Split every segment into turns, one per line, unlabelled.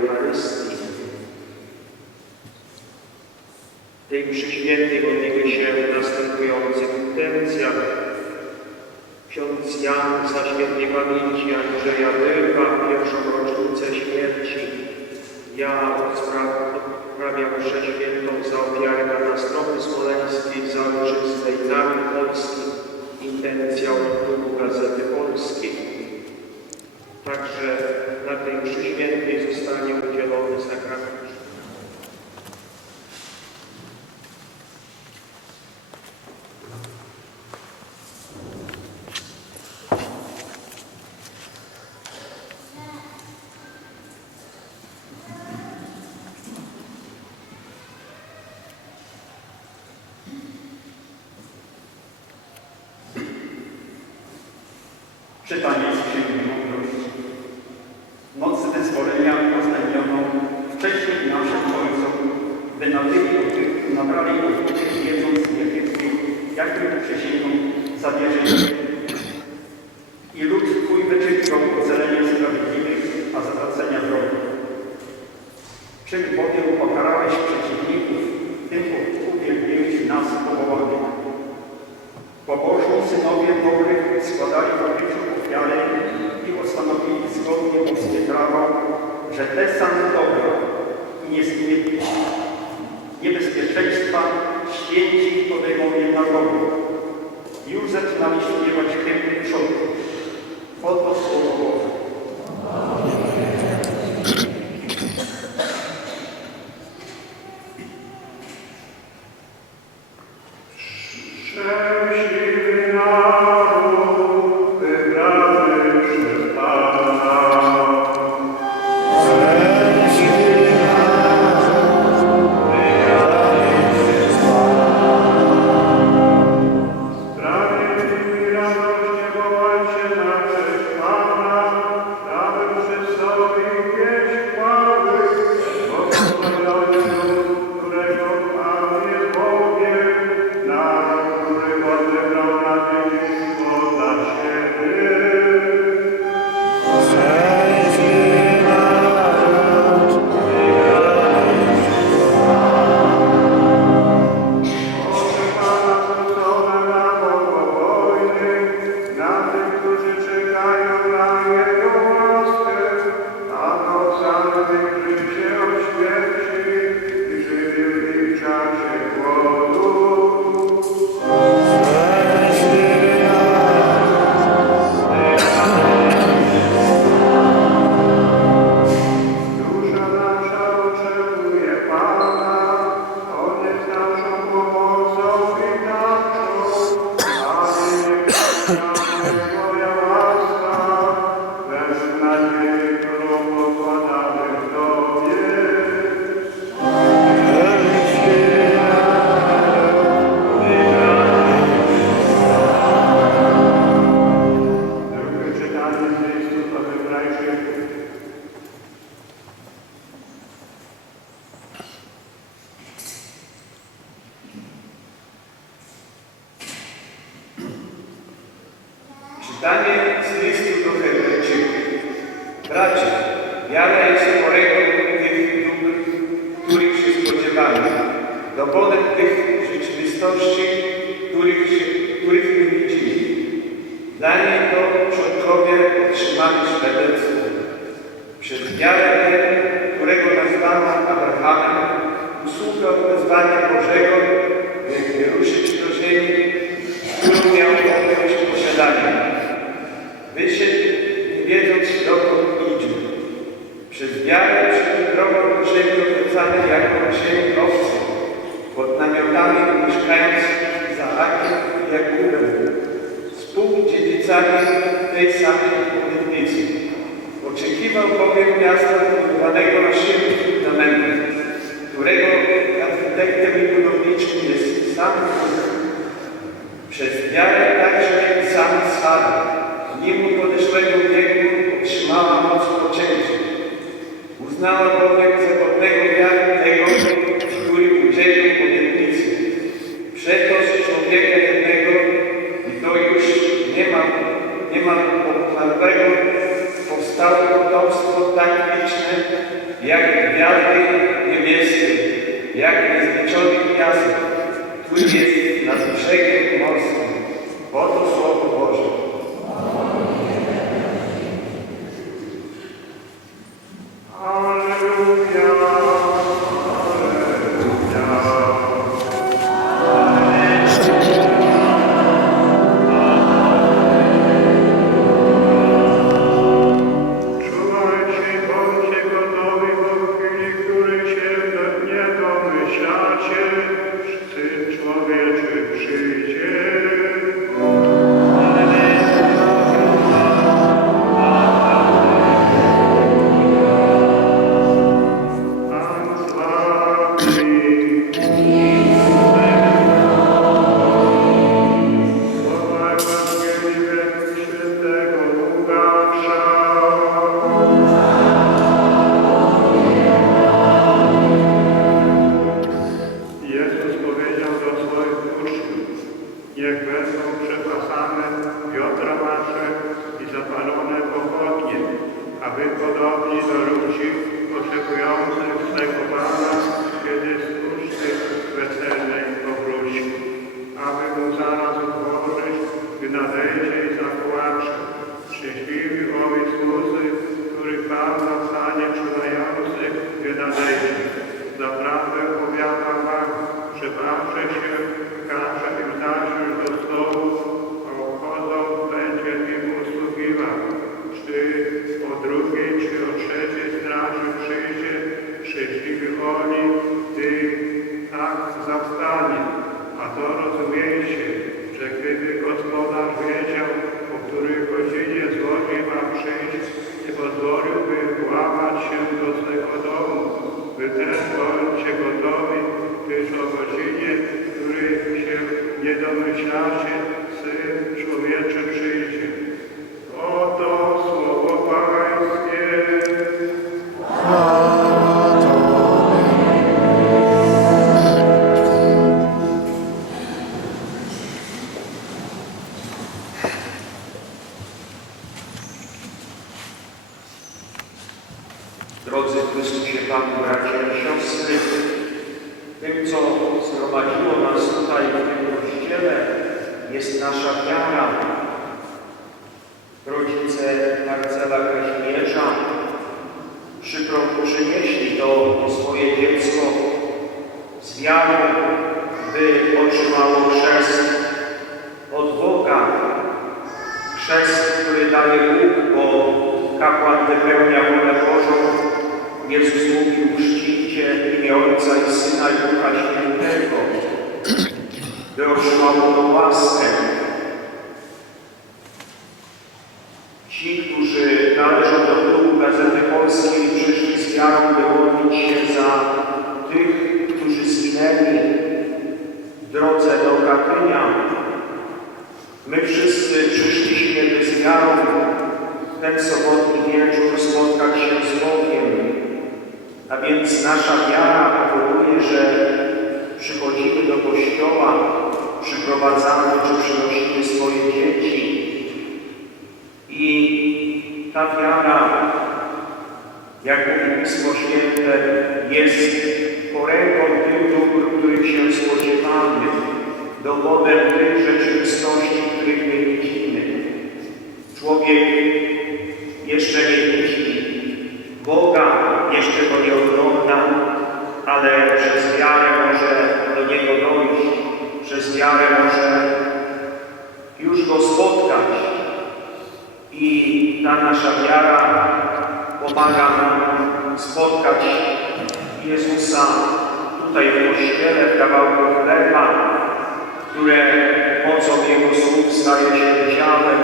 Eucharystii. W tej mszy świętej modliły się w następujących intencjach ksiądz Jan za świętej pamięci Andrzeja Dyrba, pierwszą rocznicę śmierci. Ja odprawiam przeświętą za ofiarę katastrofy smoleńskiej, za ojczystej naród Polski, intencja od Gazety Polskiej. Także na tej mszy świętej zostanie udzielony sakrament.
Czytanie z Księgi this morning. że te same dobra i niebezpieczeństwa święci podejmą jednakowo. Już zaczynali śpiewać hymn
Jana jest chorego tych
dóbr, których się spodziewamy. Dowodem tych rzeczywistości, których, się, których nie widzimy. Dla niej to przodkowie otrzymali świadectwo. Przez wiarę ten, którego nazwano Abrahamem, usłuchał wezwania Bożego, by ruszyć do ziemi, którą miał objąć posiadanie. Wyszedł Wiarę przyjmij drogą niczym odrzucanej jak cień owcy, pod
namiotami mieszkając za Akiem Jakubem, współdziedzicami tej samej obietnicy. Oczekiwał bowiem miasta zbudowanego to
rozumiejcie, że gdyby gospodarz wiedział, o której godzinie złodziej ma przyjść, nie pozwoliłby włamać się do swego domu. Wy też bądźcie gotowi, gdyż o godzinie, której się nie domyślacie,
jest nasza wiara. Rodzice Marcela Kazimierza przypro- przynieśli to swoje dziecko z wiarą, by otrzymało chrzest od Boga. Chrzest, który daje Bóg, bo kapłan wypełnia wolę Bożą. Jezus mówił, czcijcie imię Ojca i Syna i Ducha Świętego, by otrzymało tą łaskę. Ci, którzy należą do klubu Gazety Polskiej, przyszli z wiarą, by modlić się za tych, którzy zginęli w drodze do Katynia. My wszyscy przyszliśmy by z wiarą ten sobotni wieczór spotkać się z Bogiem. A więc nasza wiara powoduje, że przychodzimy do kościoła, przyprowadzamy czy przynosimy swoje dzieci. I ta wiara, jak mówi Pismo Święte, jest poręką tych dóbr, których się spodziewamy, dowodem tych rzeczywistości, których nie widzimy. Człowiek jeszcze nie widzi Boga, jeszcze Go nie ogląda, ale przez wiarę może do Niego dojść, przez wiarę może już Go spotkać. I ta nasza wiara pomaga nam spotkać Jezusa tutaj w Kościele, w kawałku chleba, które mocą Jego słów staje się ciałem,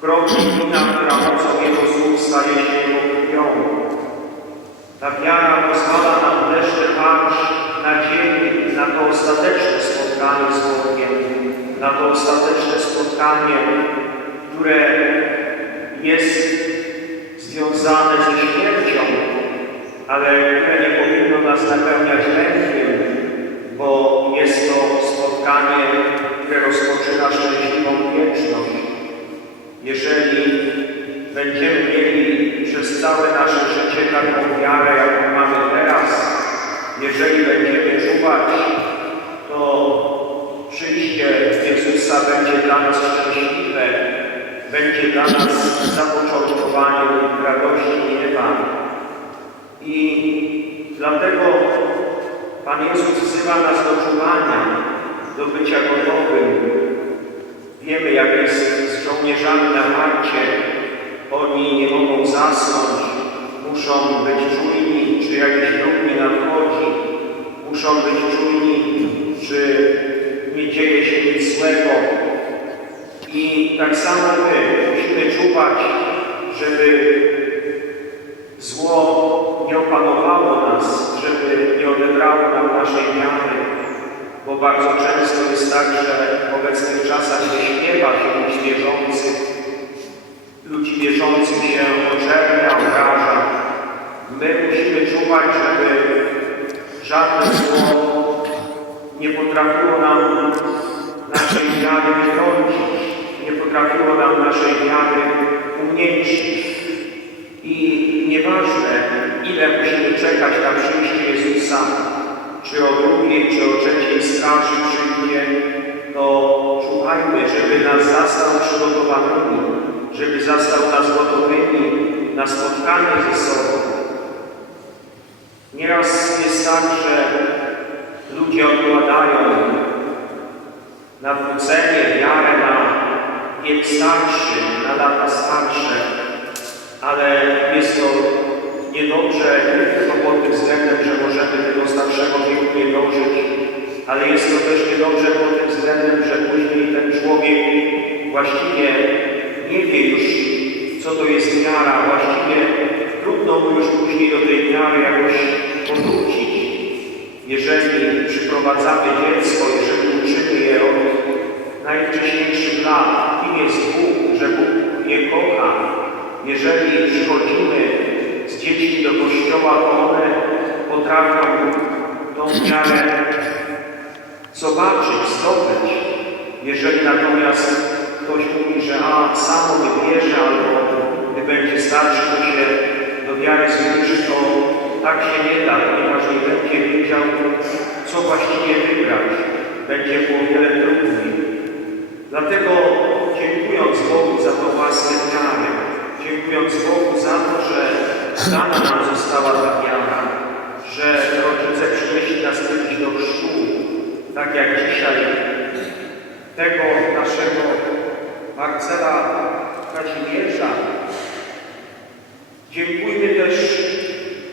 kropli wina, która mocą Jego słów staje się Jego krwią. Ta wiara pozwala nam też trwać nadziei na to ostateczne spotkanie z Bogiem, na to ostateczne spotkanie, które jest związane ze śmiercią, ale które nie powinno nas napełniać lękiem, bo jest to spotkanie, które rozpoczyna szczęśliwą wieczność. Jeżeli będziemy mieli przez całe nasze życie taką wiarę, jaką mamy teraz, jeżeli będziemy czuwać, to przyjście Jezusa będzie dla nas szczęśliwe, będzie dla nas zapoczątkowaniem radości nieba. I dlatego Pan Jezus wzywa nas do czuwania, do bycia gotowym. Wiemy, jak jest z żołnierzami na marcie. Oni nie mogą zasnąć, muszą być czujni, czy jakiś wróg nie nadchodzi. Muszą być czujni, czy nie dzieje się nic złego. I tak samo my musimy czuwać, żeby zło nie opanowało nas, żeby nie odebrało nam naszej wiary, bo bardzo często jest tak, że w obecnych czasach nie śpiewa się ludzi wierzących, ludzi wierzących się oczernia, obraża. My musimy czuwać, żeby żadne zło nie potrafiło nam naszej wiary nie potrafiło nam naszej wiary umniejszyć. I nieważne, ile musimy czekać na przyjście Jezusa, czy o drugiej, czy o trzeciej straży przyjdzie, to czuwajmy, żeby nas zastał przygotowanymi, żeby zastał nas gotowymi na spotkanie ze sobą. Nieraz jest tak, że ludzie odkładają nawrócenie, starszy, na lata starsze, ale jest to niedobrze nie tylko pod tym względem, że możemy tego starszego wieku nie dożyć, ale jest to też niedobrze pod tym względem, że później ten człowiek właściwie nie wie już, co to jest wiara, właściwie trudno mu już później do tej wiary jakoś powrócić. Jeżeli przyprowadzamy dziecko, jeżeli uczymy je od najwcześniejszych lat, kim jest Bóg, że Bóg je kocha, jeżeli przychodzimy z dziećmi do kościoła, to one potrafią tą wiarę zobaczyć, zdobyć. Jeżeli natomiast ktoś mówi, że a, samo wierzy, albo gdy będzie starszy, to się do wiary zbliży, to tak się nie da, ponieważ nie będzie wiedział, co właściwie wybrać. Będzie było wiele trudniej. Dlatego dziękując Bogu za to własne wiarę, dziękując Bogu za to, że dana nam została ta wiara, że rodzice przynieśli nas kiedyś do chrztu, tak jak dzisiaj tego naszego Marcela Kazimierza. Dziękujmy też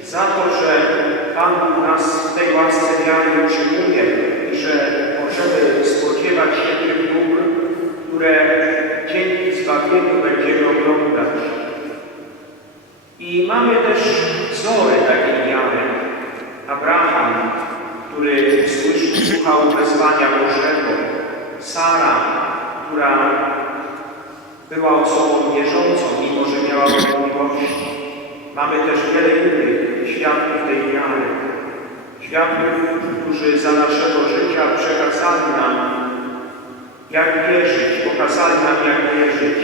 za to, że Pan nas w tej łasce wiary utrzymuje i że możemy spodziewać się tych dóbr, które dzięki zbawieniu będziemy oglądać. I mamy też wzory takiej wiary. Abraham, który słuchał wezwania Bożego. Sara, która była osobą wierzącą, mimo że miała wątpliwości. Mamy też wiele innych świadków tej wiary. Świadków, którzy za naszego życia przekazali nam, jak wierzyć, pokazali nam, jak wierzyć.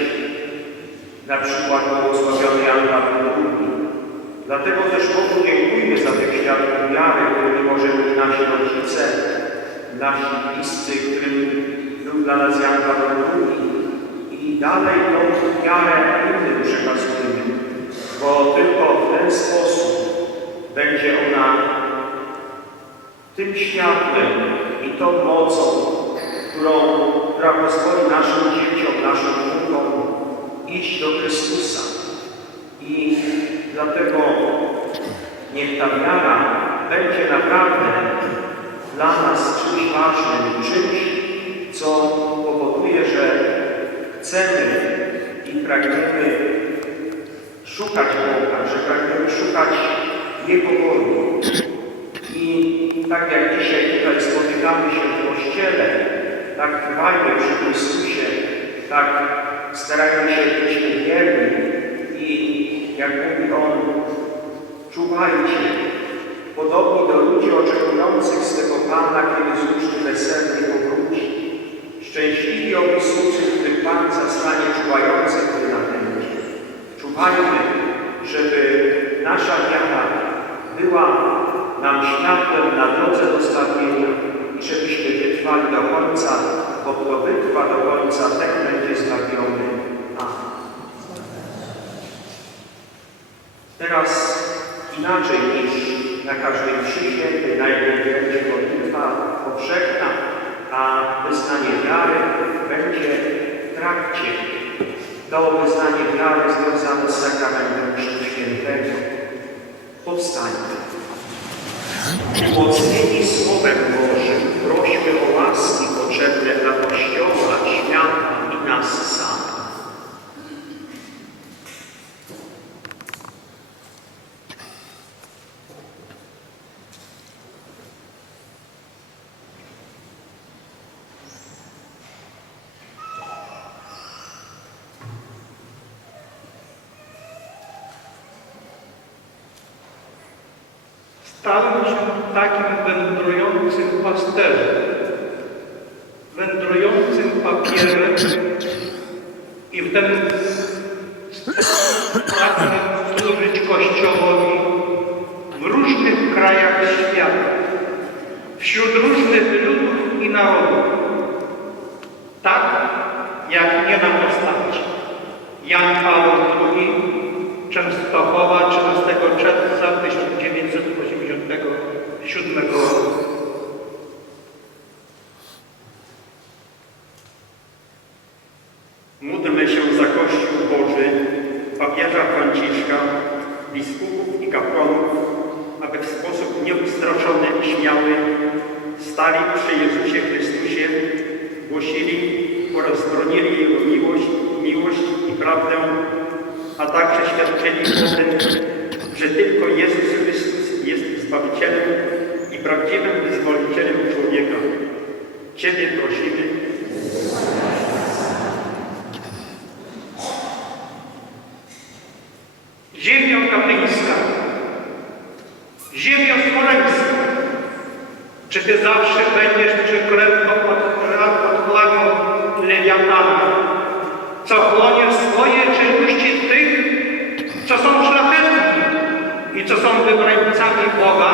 Na przykład błogosławiony Jan Paweł II. Dlatego też Bogu dziękujemy za tych świadków wiary, którymi może być nasi rodzice, nasi bliscy, którym był dla nas Jan Paweł II. I dalej tą wiarę innym przekazujemy, bo tylko w ten sposób będzie ona tym światłem i tą mocą, którą, która pozwoli naszym dzieciom, naszym wnukom iść do Chrystusa. I dlatego niech ta wiara będzie naprawdę dla nas czymś ważnym, czymś, co powoduje, że chcemy i pragniemy szukać Boga, że pragniemy szukać Jego woli. I tak jak dzisiaj tutaj spotykamy się w tak trwajmy przy Chrystusie, tak starajmy się być wierni i jak mówi On, czuwajcie, podobni do ludzi oczekujących swego Pana, kiedy z uczty weselnej powróci. Szczęśliwi opisujący, których Pan zastanie czuwających, gdy nadejdzie. Czuwajmy, żeby nasza wiara była nam światłem na drodze do zbawienia i żebyśmy wytrwali do końca, bo kto wytrwa do końca, ten będzie zbawiony. Amen. Teraz inaczej niż na każdej mszy świętej najpierw będzie modlitwa powszechna, a wyznanie wiary będzie w trakcie. To wyznanie wiary związane z sakramentem Chrztu Świętego. Powstańmy. Umocnieni Słowem Bożym prośmy o łaski potrzebne dla Kościoła, świata i nas
i w ten pragnę służyć Kościołowi w różnych krajach świata, wśród różnych ludów i narodów. Tak jak nie na postaci. Jan Paweł II, Częstochowa, 13 czerwca 1987 roku.
Módlmy się za Kościół Boży, papieża Franciszka, biskupów i kapłanów, aby w sposób nieustraszony i śmiały stali przy Jezusie Chrystusie, głosili oraz bronili Jego miłość, miłość i prawdę, a także świadczyli o tym, że tylko Jezus Chrystus jest Zbawicielem i prawdziwym wyzwolicielem człowieka. Ciebie prosimy,
Ziemio kapyńska, ziemio smoleńska, czy Ty zawsze będziesz przykrętą pod, pod flagą Lewiatana, co chłonie swoje czynności tych, co są szlachetni i co są wybrańcami Boga?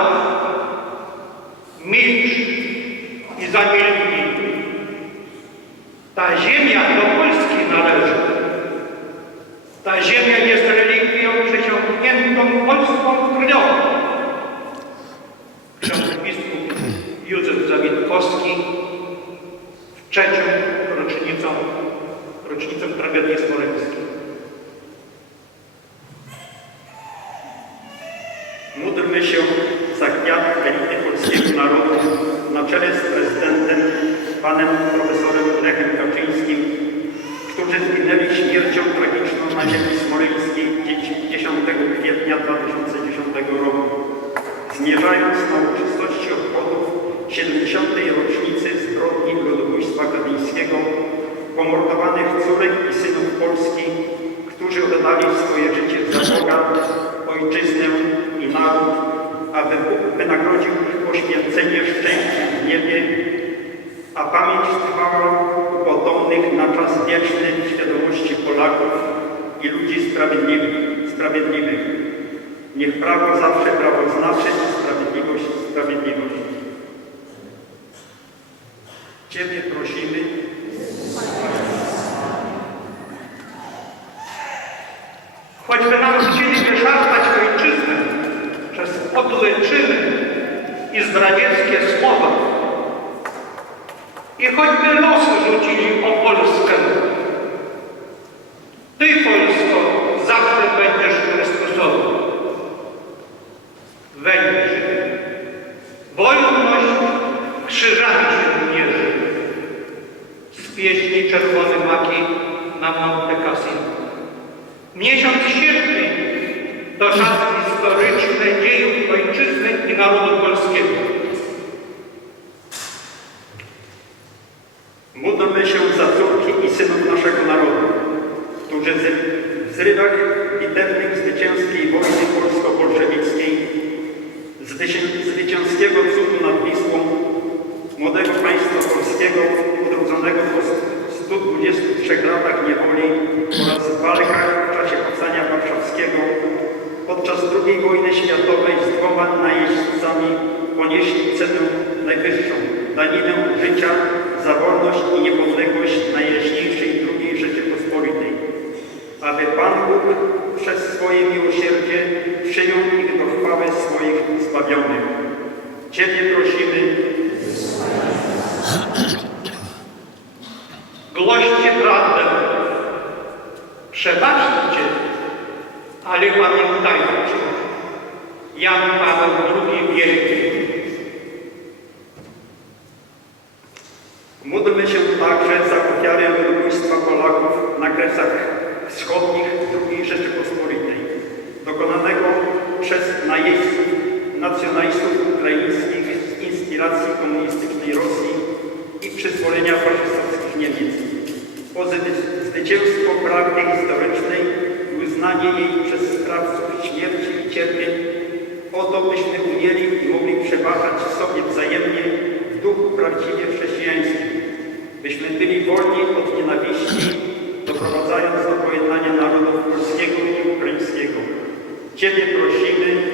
Milcz i zamilknij. Ta ziemia do Polski należy. Ta ziemia jest relikwią przeciągniętą polską krwią. Ksiądz biskup Józef Zawitkowski w trzecią rocznicą, rocznicę tragedii smoleńskiej.
Módlmy się za kwiat elity polskiego narodu na czele z prezydentem panem profesorem Lechem Kaczyńskim, którzy zginęli śmiercią tragiczną na ziemi smoleńskiej 10 kwietnia 2010 roku, zmierzając na uroczystości obchodów 70. rocznicy zbrodni ludobójstwa katyńskiego, pomordowanych córek i synów Polski, którzy oddali swoje życie za Boga, ojczyznę i naród, aby Bóg wynagrodził ich poświęcenie szczęściem w niebie, a pamięć trwała u potomnych na czas wieczny w świadomości Polaków i ludzi sprawiedliwych. sprawiedliwych. Niech prawo zawsze prawo znaczy, sprawiedliwość sprawiedliwość. Ciebie prosimy,
Choćby nam chcieli wyszarpać ojczyznę przez podłe i zdradzieckie słowa. I choćby los rzucili o Polskę. Ty, Polsko, zawsze będziesz Chrystusowy. Wejdź. Wolność krzyżami się mierzy. Z pieśni Czerwony Maki na Monte Cassino. Miesiąc sierpień to czas
ponieśli cenę najwyższą, daninę życia za wolność i niepodległość najjaśniejszej II Rzeczypospolitej. Aby Pan Bóg przez swoje miłosierdzie przyjął ich do chwały swoich zbawionych. Ciebie prosimy,
Głoście prawdę. Przebaczcie, ale pamiętajcie, Jan Paweł II Wielki
Także za ofiarę ludobójstwa Polaków na Kresach Wschodnich II Rzeczypospolitej, dokonanego przez najeźdźców nacjonalistów ukraińskich z inspiracji komunistycznej Rosji i przyzwolenia faszystowskich Niemiec. O zdy- zwycięstwo prawdy historycznej i uznanie jej przez sprawców śmierci i cierpień, o to byśmy umieli i mogli przebaczać sobie wzajemnie w duchu prawdziwie chrześcijańskim, byśmy byli wolni od nienawiści, doprowadzając do pojednania narodów polskiego i ukraińskiego. Ciebie prosimy,